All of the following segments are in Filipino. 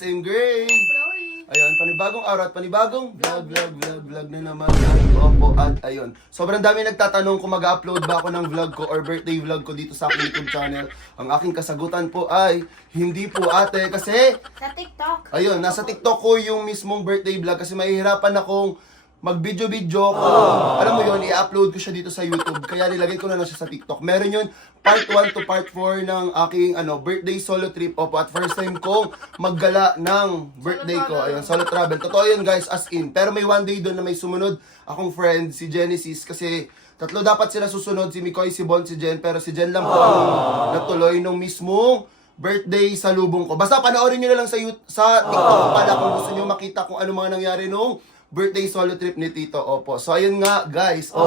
I'm Gray. Chloe. Ayun, panibagong araw at panibagong vlog na naman. Opo, at ayun. Sobrang dami nagtatanong kung mag-upload ba ako ng vlog ko or birthday vlog ko dito sa aking YouTube channel. Ang aking kasagutan po ay, hindi po ate, kasi, Sa TikTok. ayun, nasa TikTok ko yung mismong birthday vlog kasi mahihirapan akong mag-video ko. Alam mo yun, i-upload ko siya dito sa YouTube. Kaya nilagay ko na lang siya sa TikTok. Meron yun, part 1 to part 4 ng aking birthday solo trip. Opo, at first time kong maggala ng birthday ko. Ayun, solo travel. Totoo yun guys, as in. Pero may one day doon na may sumunod akong friend, si Genesis. Kasi tatlo dapat sila susunod, si Mikoy, si Bon, si Jen. Pero si Jen lang po ang natuloy nung mismong birthday sa lubong ko. Basta panoorin nyo na lang sa TikTok pala kung gusto nyo makita kung ano mga nangyari nung birthday solo trip ni Tito. Opo. So, ayun nga, guys. Opo.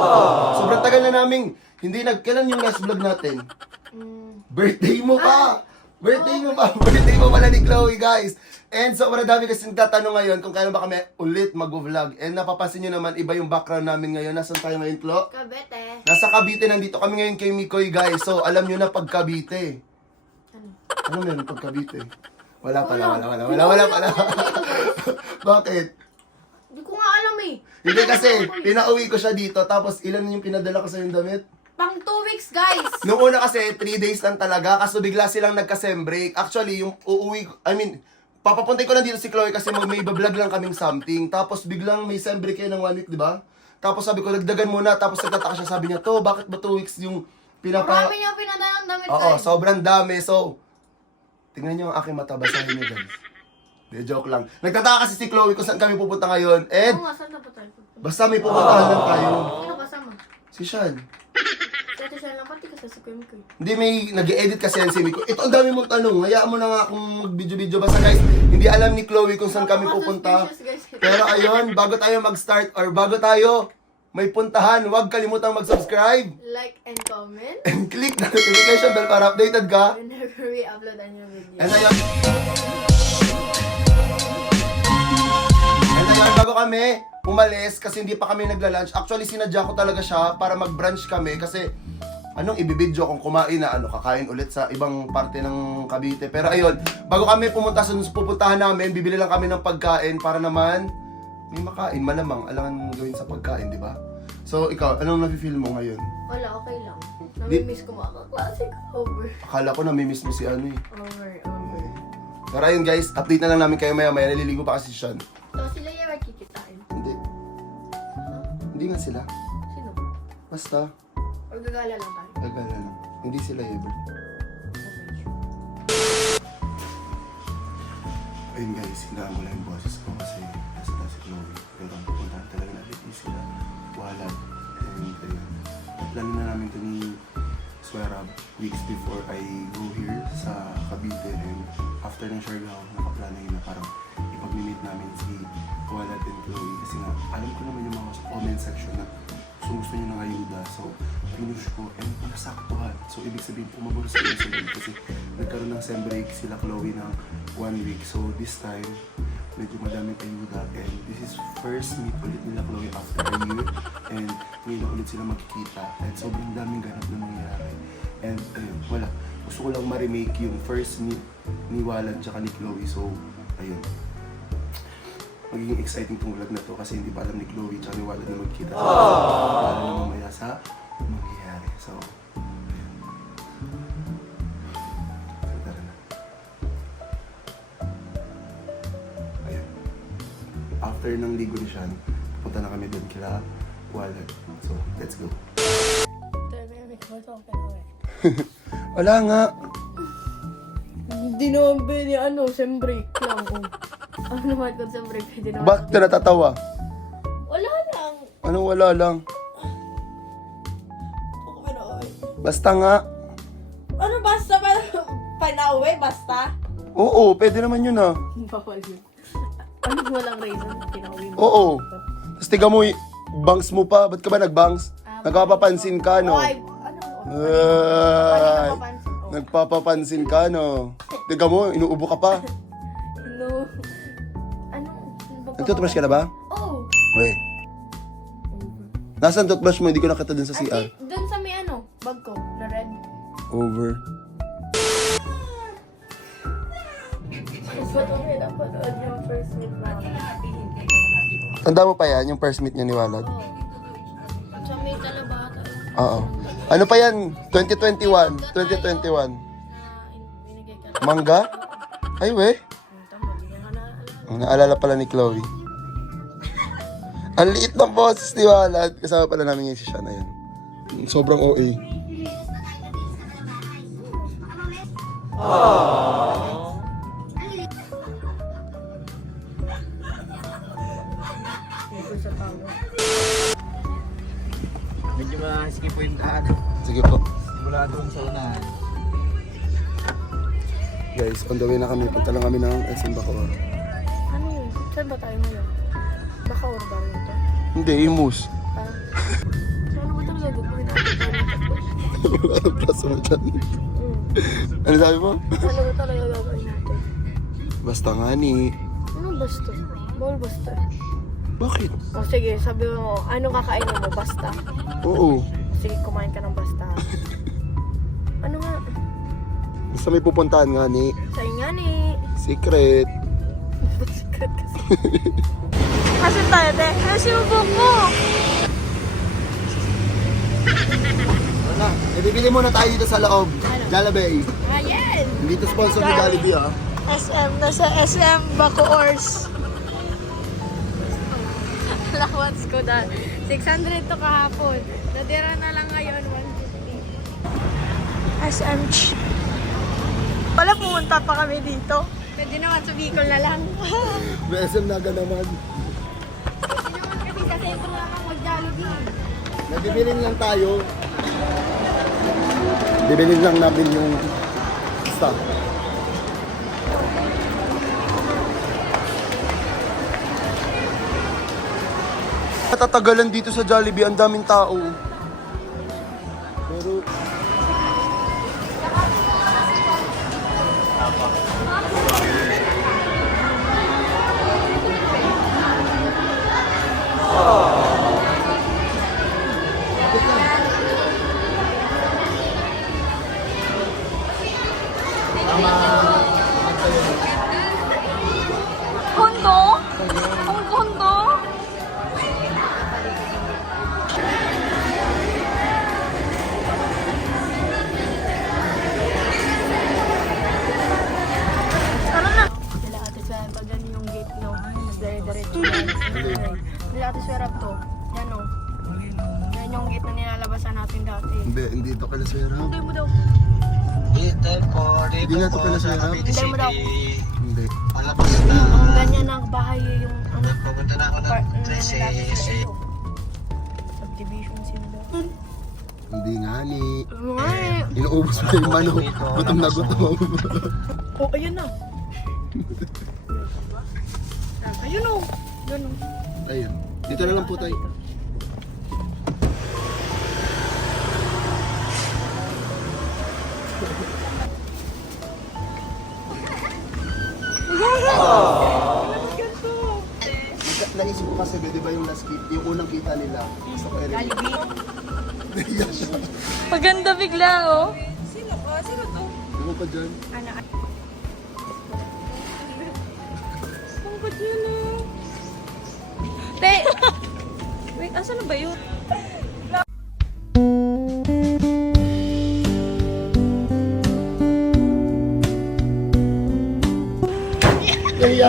Sobrang tagal na namin. Kailan yung last vlog natin? Birthday mo pa! Birthday mo pa! Birthday mo pala ni Chloe, guys. And sobrang dami kasi nagtatanong ngayon kung kailan ba kami ulit mag-vlog. And napapansin nyo naman, iba yung background namin ngayon. Nasaan tayo ngayon, Chlo? Kabete. Nasa Cavite, nandito kami ngayon kay Mikoy, guys. So, alam nyo na pag Cavite. Ano meron pag Cavite? Wala pala. Bakit? Hindi ko nga alam eh. Hindi kasi, pinauwi ko siya dito, tapos ilan yung pinadala ko sa yung damit? Pang 2 weeks, guys. Noong una kasi, 3 days lang talaga, kaso bigla silang nagka-sem break. Actually, yung papapuntay ko lang dito si Chloe kasi may vlog lang kaming something. Tapos biglang may sem break kayo ng 1 week, di ba? Tapos sabi ko, dagdagan muna, tapos nagtataka siya, sabi niya, bakit ba 2 weeks yung Marami niya pinadala ng damit, Oo, guys. sobrang dami. So, tingnan niyo ang aking mata, basahin niyo guys. De, joke lang. Nagtataka kasi si Chloe kung saan kami pupunta ngayon. And, Oo nga, saan na ba tayo? basta may pupuntahan lang tayo. Sino kasama? Si Sean. Dati siya lang pati kasi si Kuya Mikoy. Hindi, may nag-edit kasi yan si Miko. Ito, ang dami mong tanong. Hayaan mo na nga akong mag-video-video. Basta guys, hindi alam ni Chloe kung saan kami pupunta. Pero ayun, bago tayo mag-start or bago tayo may puntahan, huwag kalimutang mag-subscribe Like and comment and click the notification bell para updated ka. whenever we upload a new video. And ayun, bago kami umalis, kasi hindi pa kami nagla-lunch. Actually, sinadya ko talaga siya para mag-brunch kami kasi anong ibibidyo kung kumain na kakain ulit sa ibang parte ng Cavite. Pero ayun, bago kami pumunta sa pupuntahan namin, bibili lang kami ng pagkain para naman may makain, malamang alangan gawin sa pagkain, di ba? So, ikaw, anong nafe-feel mo ngayon? Wala, okay lang. Namimiss ko mga kaklase ko. Over. Akala ko namimiss mo si ano eh. Over. Pero ayun guys, update na lang namin kayo maya-maya. Naliligo pa kasi si Sean. So, sila yung makikitain. Hindi. Hindi nga sila. Sino? Basta, Or gagala lang tayo? gagala lang. Hindi sila ever. Ayun guys, hinaan ko lang yung boses ko kasi nasa tayo si Chloe. Pero ang pupuntahan talaga natin is sila Walad. And ayun, plano na namin ito ni Swerab weeks before I go here sa Cavite. And after ng Siargao, nakaplano yun na parang ipag-meet namin si Walad and Chloe. Kasi nga, alam ko naman yung mga comment section na gusto nyo ng ayuda. So, pinush ko and nasaktuhan. So, ibig sabihin, pumabor sila sila kasi nagkaroon ng sem break sila Chloe ng 1 week. So, this time, medyo madaming ayuda. And this is first meet ulit nila Chloe after a year. And ngayon ulit sila magkikita. And sobrang daming ganap na nangyayari. And ayun, wala. Gusto ko lang ma-remake yung first meet ni Walad tsaka ni Chloe. So, ayun. Magiging exciting tong vlog na to kasi hindi pa alam ni Chloe tsaka ni Walad na magkita. So, alam na mamaya sa mangyayari. So, ayun. So, tara na. Ayun. After ng ligo ni Sean, pupunta na kami doon kila Walad. So, let's go. Wala nga. Hindi naman pwede sem break lang. Ano naman kung sem break pwede naman. Bakit ka natatawa? Wala lang. Anong wala lang? Basta nga. Ano basta? Panauwi? Basta? Oo, pwede naman yun ah. Bawal yun. Ano walang reason? Pinauwi mo. Oo. Tapos tiga mo, bangs mo pa. Ba't ka ba nagbangs? Nagpapapansin ka, no? Ay, Ay, napapansin ko. nagpapapansin ka, no? Tiga mo, inuubo ka pa. No. Ano? Nagtutubrush ka na ba? Oh. Wait. Nasaan toothbrush mo? Hindi ko nakita dun sa CR. Ate, dun sa may bag ko, na red. Over. Ba't ako pinapanood yung first meet namin? Tanda mo pa yan, yung first meet niyo ni Walad? Oo. Sa may talabata. Oo. Ano pa yan? 2021. 2021. Na binigay ka. Mangga? Ay, we. Tama, hindi ka naalala. Ang naalala pala ni Chloe. Ang liit ng boses ni Walad. Kasama pala namin yung si Shana yan. Sobrang OA. Dito sa tao. Medyo ma-skip po yung daan. Sige po. Mula doon sa unahan. Guys, on the way na kami. Punta lang kami ng SM Bacoor. Ano yun? Saan ba tayo ngayon? Baka or ba rin ito? Hindi, Imus. Ah. So ano ba talaga gagawin natin? Wala ang plaso mo dyan. Hmm. Ano sabi mo? Ano ba talaga gagawin natin? Basta nga ni. Ano basta? Bawal basta. Bakit? O sige, sabi mo, ano kakainin mo? Basta. Oo. Sige, kumain ka ng basta. Ano nga? Basta may pupuntahan nga ni. Sa'yo nga ni. Secret. Secret kasi. Kasi tayo, te. Kasi yung buhok mo. Wala. Bibili muna tayo dito sa loob. Jollibee. Ayan! Hindi to sponsor ni Jollibee ah. SM, nasa SM Bacoors. Allowance ko dahil 600 to kahapon. Nadira na lang ngayon, 150. SM. Wala, pumunta pa kami dito. Pwede naman sa Bicol na lang. May SM Naga naman. Pwede naman kasi sa sentro na lang mag-Jollibee. Nabibilin lang tayo. Bibilin lang namin yung stock. Natatagalan dito sa Jollibee, ang daming tao. Pero Hondo? Hondo? Nila ate sa pag ano yung gate no, dire-diretso yan. Nila ate sa rap to. Yan o. Yan yung gate na nilalabasan natin dati. hindi ito kala Swera. Hindi mo daw. Dito po, Hindi nga ito pala sa harap. Cavite Hindi mo daw. City. Hindi. Palabas na. Ang ganyan ang bahay yung ano. Pupunta na ako ng Part na 13. nilalabasan sa iyo. Subdivision sila daw. Hindi nga ni. Ano nga eh. Inuubos mo yung manok. Gutom na gutom. Oh, ayun na. Ayun o. Ganun. Ayun. Dito na lang po tayo. Naisip ko kasi, di ba yung last kit, yung unang kita nila sa Jollibee. Nahiya siya. Maganda bigla, oh. Ano pa dyan? Ang ba't yun, oh? Te! Wait, asan na ba yun? Nahiya.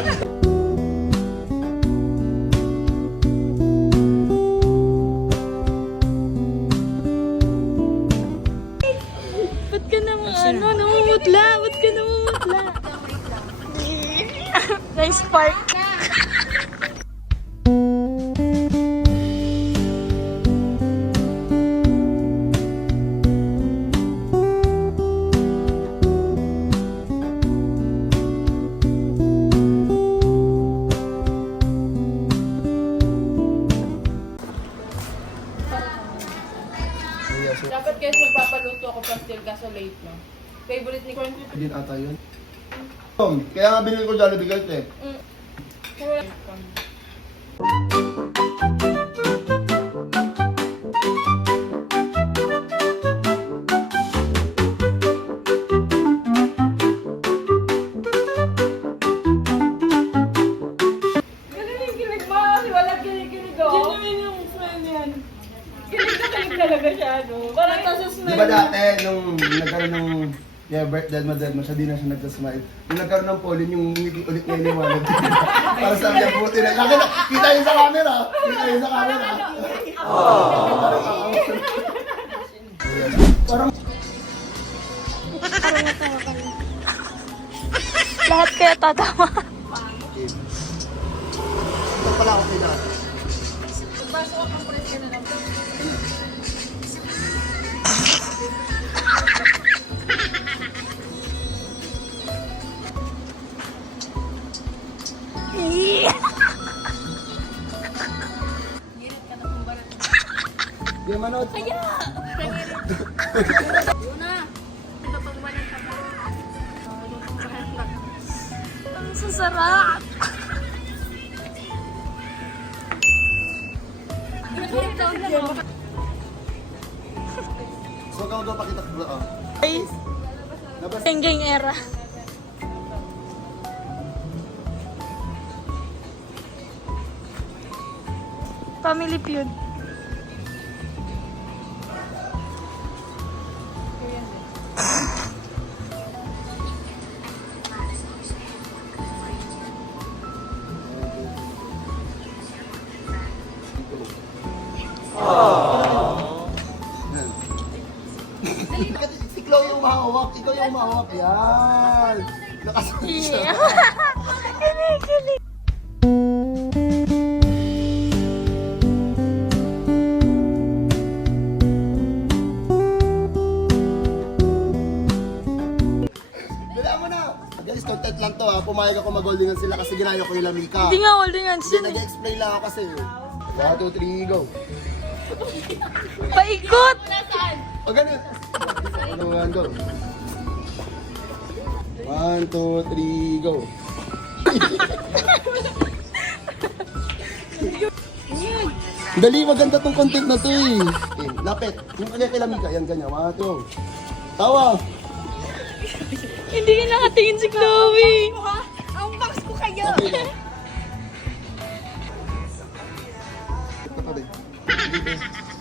Ba't ka naman, ano, namumutla? Ba't ka namumutla? Nice park. Nahiya siya. Dapat guys, magpapaluto ako pastil kaso late na. Favorite ni Corn. Din ata yun. Kaya nga binili ko Jollibee guys eh. gago. Parang tasos na. Di ba dati, nung nagkaroon ng birthday mo, siya di na siya nagka-smile. Nung nagkaroon ng pollen, yung ngiti ulit na iniwanag. Para sabi niya, buti na. Kita yun sa camera. Kita yun sa camera. Parang Lahat kaya tatawa. ito pala ako kay dati. Pasok ako ng press ka na lang. Di manood. Ang sasarap. So, ikaw daw pakita ko ba? Ay, Genggeng era. Family feud. Si Chloe yung mahawak, ikaw yung mahawak. Yan. Nakasunod siya. Kilig, kilig. Dala mo na. Guys, content lang to ha. Pumayag ako mag-holdingan sila kasi ginaya ko yung lamika. Hindi nga holding hands Hindi, yun eh. nag-explain lang ako kasi. 1, 2, 3, go. Paikot! O ganun. Ano, 1, go. 1, 2, 3, go. Dali, maganda tong content na to eh. Lapit. Yung kanya kay lamika. Yan, ganyan. 1, 2. Tawa. Hindi ka nakatingin si Chloe. Ang box ko kayo! Okay lang. Ito pa rin.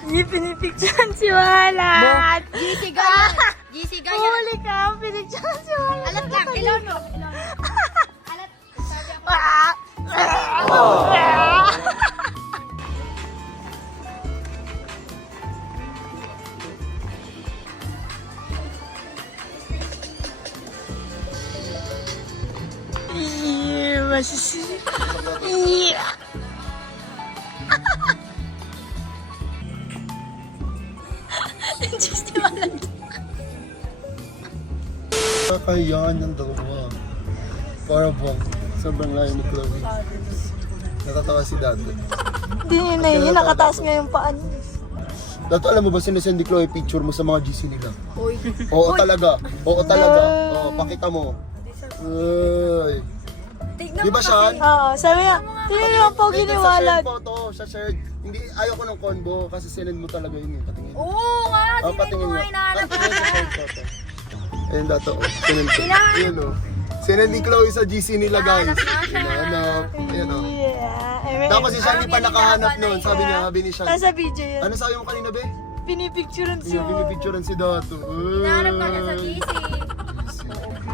Hindi pinipicturean si Walat. GC ganyan! GC ganyan! Huli ka, pinicturean si Walat. Alat lang, kailan mo? Alat, sabi ako. Masisi. Just di Walat. Kakayan ng dalawa. Para bang sobrang layo ni Chloe. Natatawa si Dad. Hindi niya na yun, nakataas nga yung paan. Dato, alam mo ba sinesend ni Chloe picture mo sa mga GC nila? Oo talaga. Oo talaga. Oo, pakita mo. Uy. Di ba siya? Oo, sabi niya, tingnan niyo ang pogi ni Walat. Sa photo, sa shirt. Hindi, ayaw ko ng combo kasi sinend mo talaga yun. Patingin. Oo nga, Oh, sinend patingin mo nga. nga hinahanap ko. Patingin sa photo. Ayun dato. Sinend ko. Ayun o. Sinend ni Chloe sa GC nila guys. Hinahanap. Ayun o. Yeah. Tapos si Shani pa nakahanap nun. Sabi ni Shani. Nasa video yun. Ano sabi mo kanina, be? Pinipicturean si Yung pinipicturean si Dato. Hinahanap ka niya sa GC.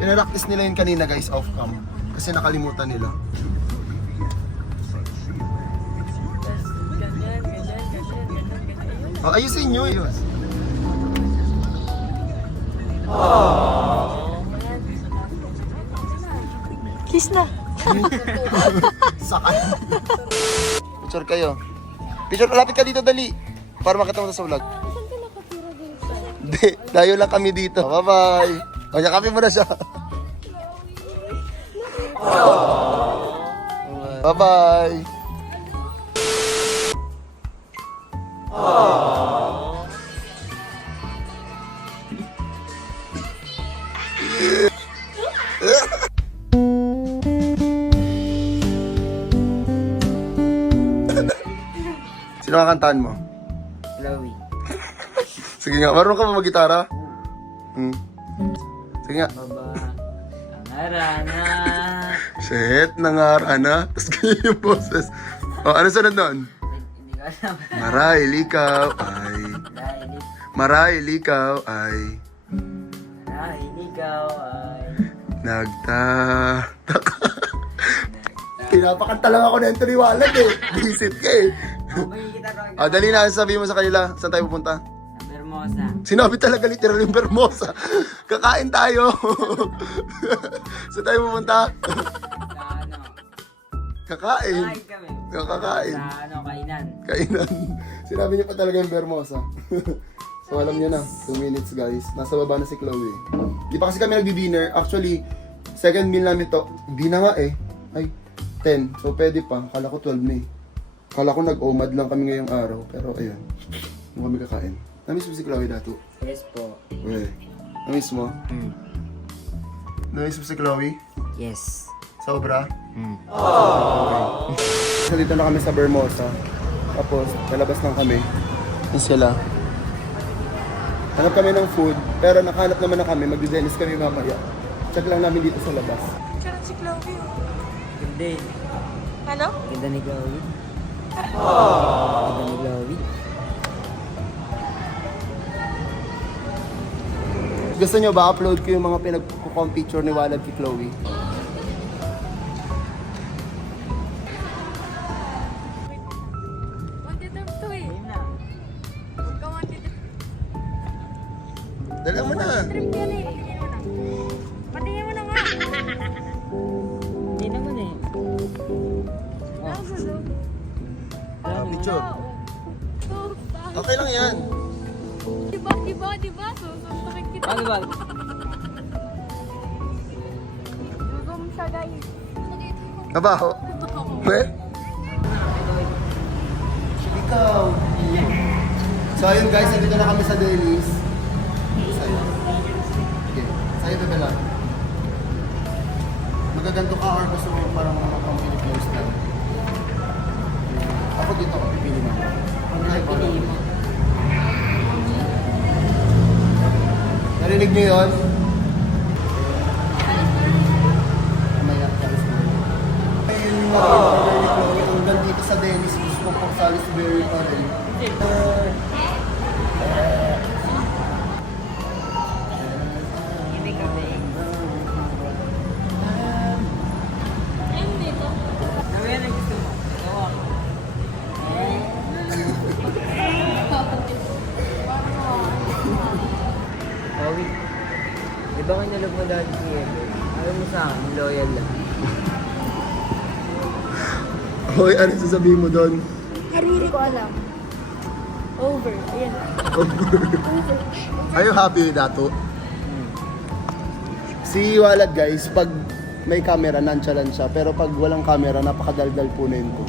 Pinaractis nila yun kanina guys, off cam. Kasi nakalimutan nila. Oh, ayusin nyo yun. Kiss na. Saka. Picture kayo. Picture, lapit ka dito, dali. Para makita mo sa vlog. Hindi, dayo lang kami dito. Bye-bye. O, yakapin mo na siya. Bye-bye. Sino kakantahan mo? Chloe. Sige nga, marunong ka ba mag-gitara? Sige nga. Baba. Ang arana. Shit, nangarana. Tapos ganyan yung boses. O, ano sunod nun? Hindi ko alam. Marahil ikaw ay... Dahil Marahil ikaw ay Dahil ikaw ay nagtataka. Pinapakanta lang ako na Anthony Walad eh. Visit ka eh. makikita ko Ah, dali na, sabihin mo sa kanila. Saan tayo pupunta? sa Bermosa. Sinabi talaga literal yung Bermosa. Kakain tayo. Saan tayo pupunta? Sa ano? Kakain. Kakain kami. Kakain. Sa ano, kainan. Kainan. Sinabi niya pa talaga yung Bermosa. So alam niyo na, 2 minutes guys. Nasa baba na si Chloe. Di pa kasi kami nagdi-dinner. Actually, second meal namin to. Di na nga eh. Ay, 10. So pwede pa. Kala ko 12 na eh. Kala ko nag-omad lang kami ngayong araw. Pero ayun. Nung kami kakain. Namiss mo si Chloe dato? Yes po. Uy. Namiss mo? Namiss mo si Chloe? Yes. Sobra? Okay. Dito na kami sa Bermosa. Tapos, lalabas lang kami. Yung sila. Hanap kami ng food. Pero nakahanap naman na kami. Magdi-dennis kami mamaya. Check lang namin dito sa labas. Karan si Chloe. Ganda eh. Ano? Ganda ni Chloe. Ganda ni Chloe. Gusto nyo ba upload ko yung mga pinag-com picture ni Walad kay Chloe? Wanted to eh. Ayun na. Huwag ka wanted to. Dala mo na. Trip yan eh. Patingin mo na nga. Hindi naman eh. Ano gusto? Picture. So, Okay lang yan. diba? Susuntukin kita. Ano ba? Gugum siya guys. Kabaho. Weh? Ikaw. So ayun guys, nandito na kami sa Dennis. Sa'yo. Okay. Sa'yo bebe lang. Magaganto ka or gusto mo parang mga pang Filipino style? Ako dito ako pipili mo. Ano na pipili mo? Narinig niyo yun? Mamaya, Salisbury. Ayun yung order ni Chloe. Hanggang dito sa Dennis, gusto ko pang Salisbury pa rin. Hindi kami. Mamaya na gusto mo. Gawa ko. Chloe, di ba kinalog mo dati si Ebe? Alam mo sa akin, loyal lang. Hoy, ano sasabihin mo doon? Hindi ko alam. Over. Ayan. Are you happy with that? Si Walad guys, pag may camera, nonchalant siya. Pero pag walang camera, napakadaldal po na yun ko.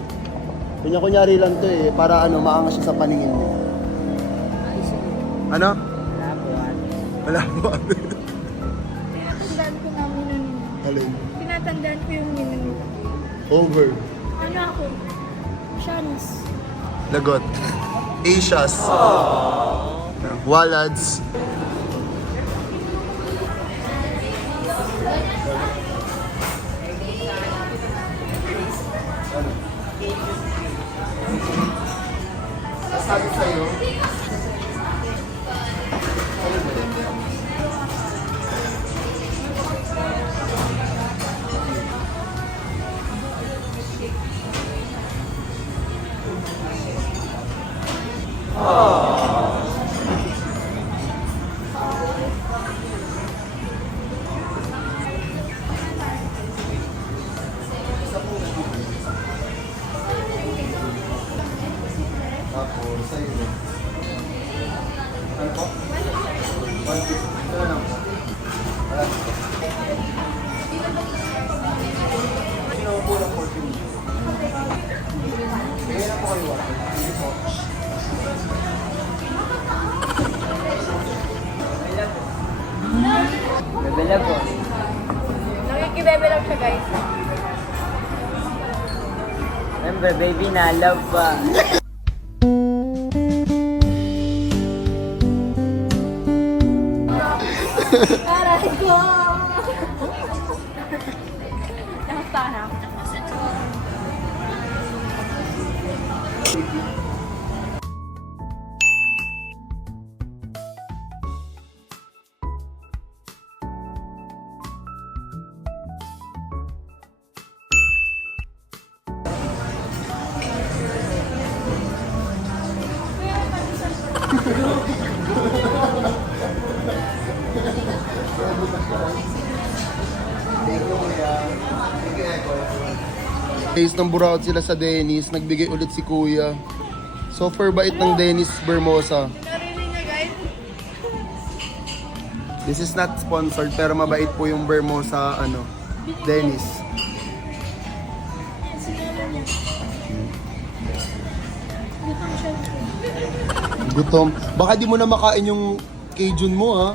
Kunya-kunyari lang to eh, para ano, maangas siya sa paningin niya. Ano? Wala po, ate. Wala po. Tinatandaan ko namin yun. Alin? Tinatandaan ko yung minun. Over. Ano ako? Shanis. Lagot. Asias. Walads. Sabi sa'yo, tapos sa'yo. Ano po? 150. Ano lang? Wala. Sino po ng 14? Kaya na po kayo. Sige po. Bebela po. Nakikibebe lang siya guys. Siyempre, baby, na-love pa. Aray ko! Nakastahan na. Taste ng buraot sila sa Dennis, nagbigay ulit si Kuya. Super bait ng Dennis Bermosa. Narinig niya guys? This is not sponsored pero mabait po yung Bermosa Dennis. Gutom. Baka di mo na makain yung Cajun mo ha.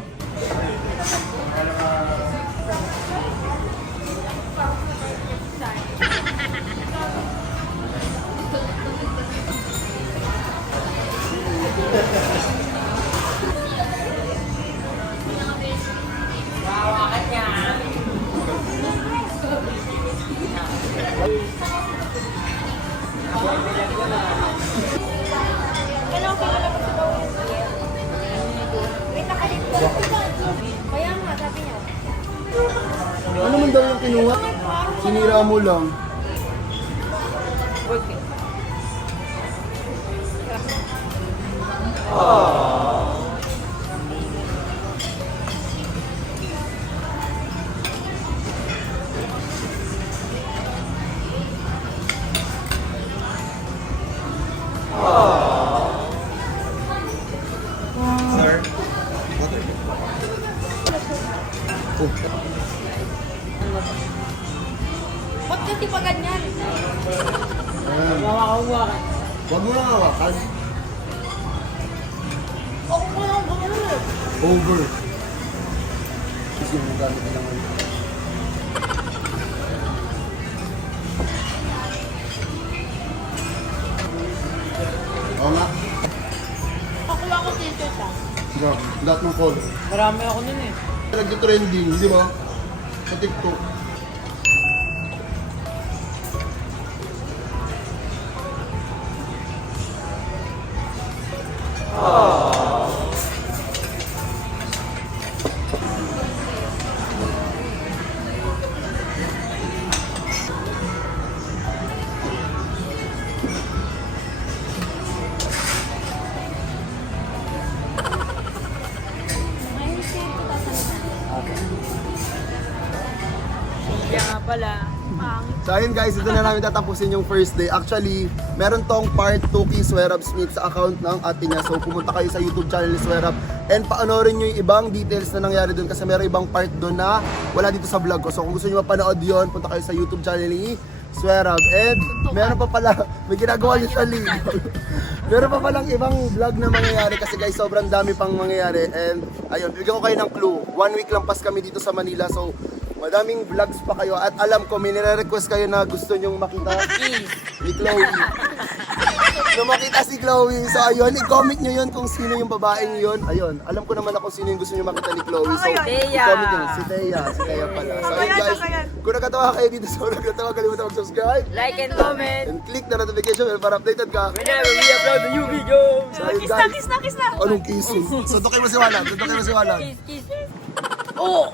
Kaya nga, sabi niya. Ano man daw yung kinuha? Sinira mo lang. Sir? Ba't kasi pa ganyan? Huwag mo lang hawakan. Ako mo lang gano'n. Over. Kasi yung gamit na lang. Oo nga. Ako lang ako dito siya. Sige, lahat ng call. Marami ako nun eh. Nag-trending, di ba? Sa TikTok. Kaya nga pala. So ayun guys, ito na namin tatapusin yung first day. Actually, meron tong part 2 kay Swerab Smith sa account ng ate niya. So pumunta kayo sa YouTube channel ni Swerab and paanoorin nyo yung ibang details na nangyari doon kasi meron ibang part doon na wala dito sa vlog ko. So kung gusto nyo mapanood yun, punta kayo sa YouTube channel ni Swerab. And meron pa pala, may ginagawa niya siya link. Meron pa palang ibang vlog na mangyayari kasi guys, sobrang dami pang mangyayari. And ayun, bibigyan ko kayo ng clue. 1 week lang pas kami dito sa Manila. So madaming vlogs pa kayo at alam ko may nire-request kayo na gusto nyong makita ni Chloe. Na makita si Chloe. So ayun, i-comment nyo yun kung sino yung babaeng yun. Ayun, alam ko naman ako sino yung gusto nyo makita ni Chloe. So i-comment nyo. Si Thea pala. So ayun guys, kung nakatawa kayo dito sa vlog na ito, kalimutan mag-subscribe. Like and comment. And click the notification bell para updated ka. Whenever we upload a new video. So ayun guys. Kiss na. Anong kissing? Suntok kayo masiwalag. Kiss, kiss. Oh!